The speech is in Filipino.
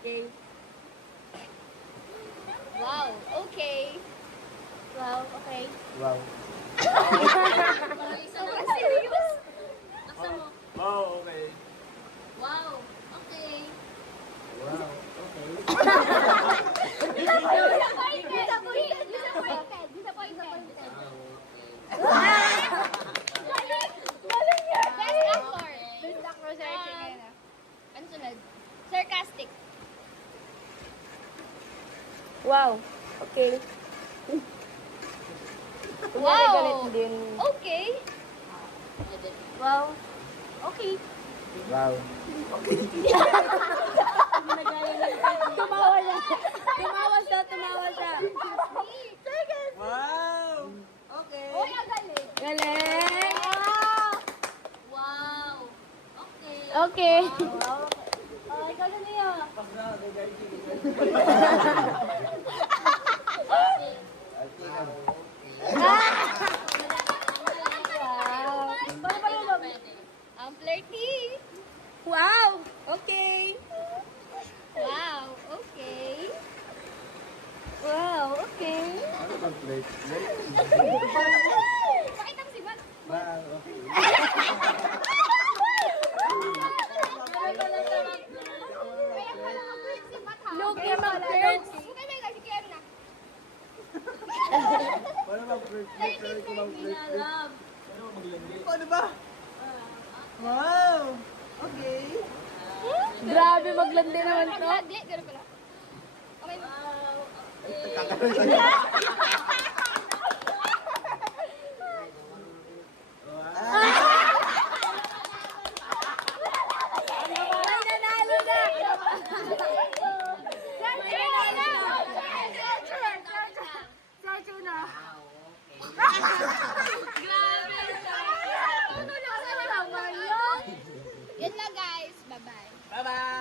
Okay. Wow, okay. Wow, okay. Wow. Sobrang serious. Laksa mo. Wow, okay. Wow, okay. Wow, okay. Disappointed. Disappointed. Galing yun. Best actor. Best actor, Sir Chingay na. Ano sunod? Sarcastic. Wow, okay. Kunyari Wow. galit din. Okay. Wow, okay. Wow. Tumawa siya. Tumawa siya. Wow! Okay. Uy, ang galing. Galing. Wow. Okay. Okay. Oh, ikaw na niyo. Ang flirty. Wow, okay. Wow, okay. Wow, okay. Ano bang plate? Bakit ang sibat? Wow, okay. Kaya pala mag-flirt sibat ha? Look, Kaya you're pala, mag-flirt. look. Okay, may kasi kaya na. Paano bang plate? Paano bang plate? Paano ba? Wow! Okay. Grabe, maglandi naman to. Hindi, gano'n pala. Okay. May nanalo na. Sergio na. Grabe. Ano lang sa naman yun? Yan lang guys. Bye-bye. Bye-bye!